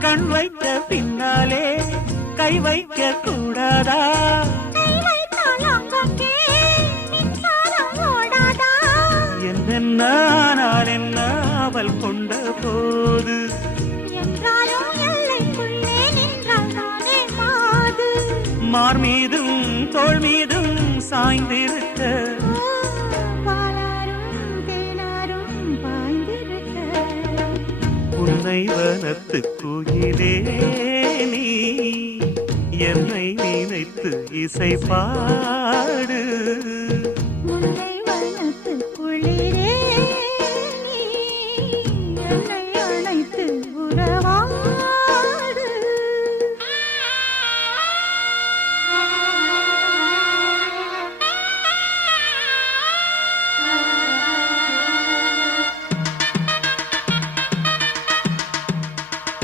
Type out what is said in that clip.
கண் வைத்த பின்னாலே கை வைக்க கூடாதா? என்னென்ன ஆனால் என்ன அவள் கொண்ட போது மார் மீதும் தோள் மீதும் சாய்ந்திருக்க உன்னை வனத்து குயிலே நீ என்னை நினைத்து இசை பாடு.